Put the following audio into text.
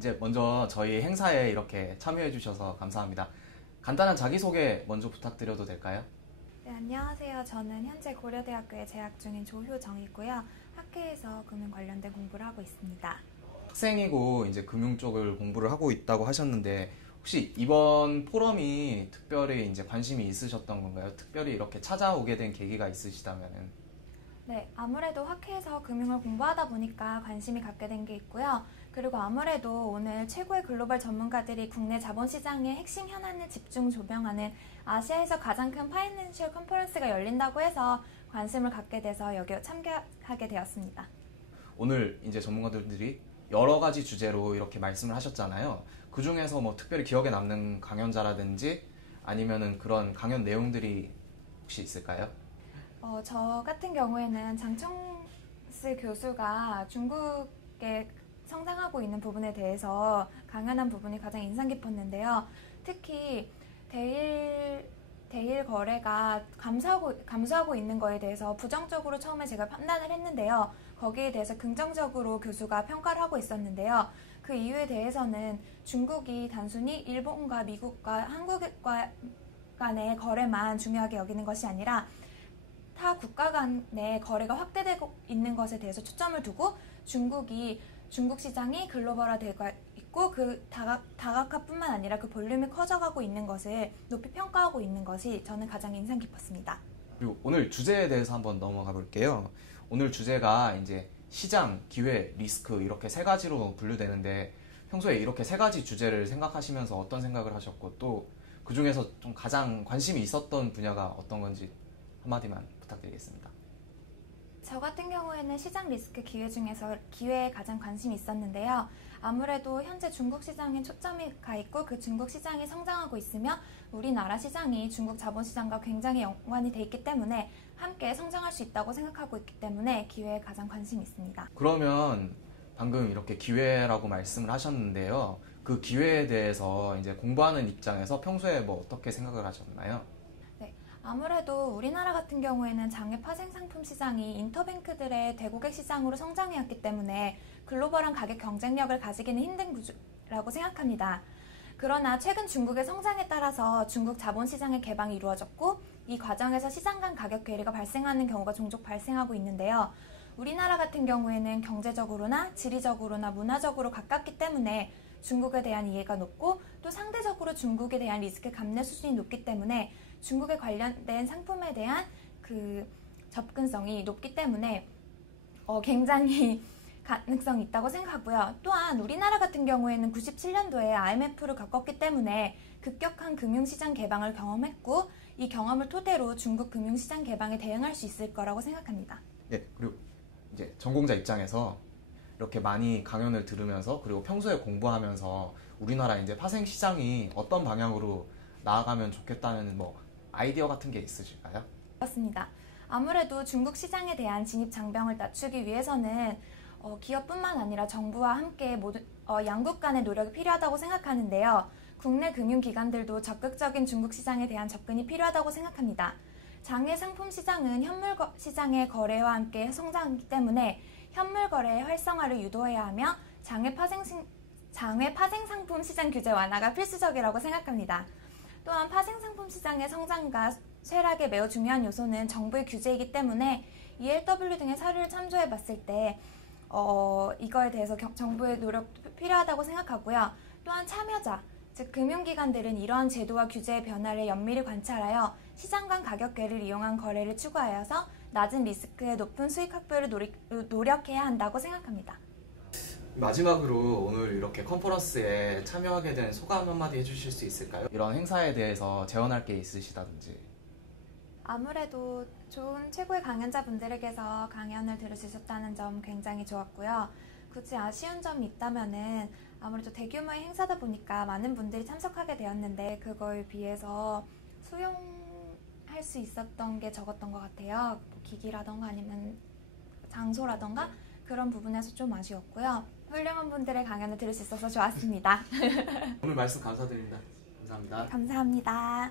이제 먼저 저희 행사에 이렇게 참여해 주셔서 감사합니다. 간단한 자기소개 먼저 부탁드려도 될까요? 네, 안녕하세요. 저는 현재 고려대학교에 재학 중인 조효정이고요. 학회에서 금융 관련된 공부를 하고 있습니다. 학생이고 이제 금융 쪽을 공부를 하고 있다고 하셨는데 혹시 이번 포럼이 특별히 이제 관심이 있으셨던 건가요? 특별히 이렇게 찾아오게 된 계기가 있으시다면은? 네, 아무래도 학회에서 금융을 공부하다 보니까 관심이 갖게 된 게 있고요. 그리고 아무래도 오늘 최고의 글로벌 전문가들이 국내 자본시장의 핵심 현안을 집중 조명하는 아시아에서 가장 큰 파이낸셜 컨퍼런스가 열린다고 해서 관심을 갖게 돼서 여기에 참가하게 되었습니다. 오늘 이제 전문가들이 여러 가지 주제로 이렇게 말씀을 하셨잖아요. 그 중에서 뭐 특별히 기억에 남는 강연자라든지 아니면은 그런 강연 내용들이 혹시 있을까요? 저 같은 경우에는 장청스 교수가 중국에 성장하고 있는 부분에 대해서 강연한 부분이 가장 인상 깊었는데요. 특히 대일 거래가 감소하고 있는 거에 대해서 부정적으로 처음에 제가 판단을 했는데요. 거기에 대해서 긍정적으로 교수가 평가를 하고 있었는데요. 그 이유에 대해서는 중국이 단순히 일본과 미국과 한국과 간의 거래만 중요하게 여기는 것이 아니라 타 국가 간의 거래가 확대되고 있는 것에 대해서 초점을 두고 중국 시장이 글로벌화되고 있고 그 다각화뿐만 아니라 그 볼륨이 커져가고 있는 것을 높이 평가하고 있는 것이 저는 가장 인상 깊었습니다. 그리고 오늘 주제에 대해서 한번 넘어가 볼게요. 오늘 주제가 이제 시장, 기회, 리스크 이렇게 세 가지로 분류되는데 평소에 이렇게 세 가지 주제를 생각하시면서 어떤 생각을 하셨고 또 그 중에서 좀 가장 관심이 있었던 분야가 어떤 건지 한마디만 부탁드리겠습니다. 저 같은 경우에는 시장 리스크 기회 중에서 기회에 가장 관심이 있었는데요. 아무래도 현재 중국 시장에 초점이 가 있고 그 중국 시장이 성장하고 있으며 우리나라 시장이 중국 자본시장과 굉장히 연관이 돼 있기 때문에 함께 성장할 수 있다고 생각하고 있기 때문에 기회에 가장 관심이 있습니다. 그러면 방금 이렇게 기회라고 말씀을 하셨는데요. 그 기회에 대해서 이제 공부하는 입장에서 평소에 뭐 어떻게 생각을 하셨나요? 네, 아무래도 우리나라 같은 경우에는 장외 파생 상품 시장이 인터뱅크들의 대고객 시장으로 성장해왔기 때문에 글로벌한 가격 경쟁력을 가지기는 힘든 구조라고 생각합니다. 그러나 최근 중국의 성장에 따라서 중국 자본시장의 개방이 이루어졌고 이 과정에서 시장 간 가격 괴리가 발생하는 경우가 종종 발생하고 있는데요. 우리나라 같은 경우에는 경제적으로나 지리적으로나 문화적으로 가깝기 때문에 중국에 대한 이해가 높고 또 상대적으로 중국에 대한 리스크 감내 수준이 높기 때문에 중국에 관련된 상품에 대한 그 접근성이 높기 때문에 굉장히 가능성이 있다고 생각하고요. 또한 우리나라 같은 경우에는 97년도에 IMF를 겪었기 때문에 급격한 금융시장 개방을 경험했고 이 경험을 토대로 중국 금융시장 개방에 대응할 수 있을 거라고 생각합니다. 네, 그리고 이제 전공자 입장에서 이렇게 많이 강연을 들으면서 그리고 평소에 공부하면서 우리나라 이제 파생 시장이 어떤 방향으로 나아가면 좋겠다는 뭐 아이디어 같은 게 있으실까요? 그렇습니다. 아무래도 중국 시장에 대한 진입 장벽을 낮추기 위해서는 기업뿐만 아니라 정부와 함께 양국 간의 노력이 필요하다고 생각하는데요. 국내 금융기관들도 적극적인 중국 시장에 대한 접근이 필요하다고 생각합니다. 장외 상품 시장은 현물 시장의 거래와 함께 성장하기 때문에 현물 거래의 활성화를 유도해야 하며 장외 파생 상품 시장 규제 완화가 필수적이라고 생각합니다. 또한 파생 상품 시장의 성장과 쇠락에 매우 중요한 요소는 정부의 규제이기 때문에 ELW 등의 사례를 참조해 봤을 때 이거에 대해서 정부의 노력도 필요하다고 생각하고요. 또한 참여자, 즉 금융기관들은 이러한 제도와 규제의 변화를 면밀히 관찰하여 시장 간 가격 궤를 이용한 거래를 추구하여서 낮은 리스크에 높은 수익 확보를 노력해야 한다고 생각합니다. 마지막으로 오늘 이렇게 컨퍼런스에 참여하게 된 소감 한마디 해주실 수 있을까요? 이런 행사에 대해서 제언할 게 있으시다든지. 아무래도 좋은 최고의 강연자분들에게서 강연을 들을 수 있었다는 점 굉장히 좋았고요. 굳이 아쉬운 점이 있다면은 아무래도 대규모의 행사다 보니까 많은 분들이 참석하게 되었는데 그거에 비해서 수용할 수 있었던 게 적었던 것 같아요. 뭐 기기라던가 아니면 장소라던가 그런 부분에서 좀 아쉬웠고요. 훌륭한 분들의 강연을 들을 수 있어서 좋았습니다. 오늘 말씀 감사드립니다. 감사합니다. 감사합니다.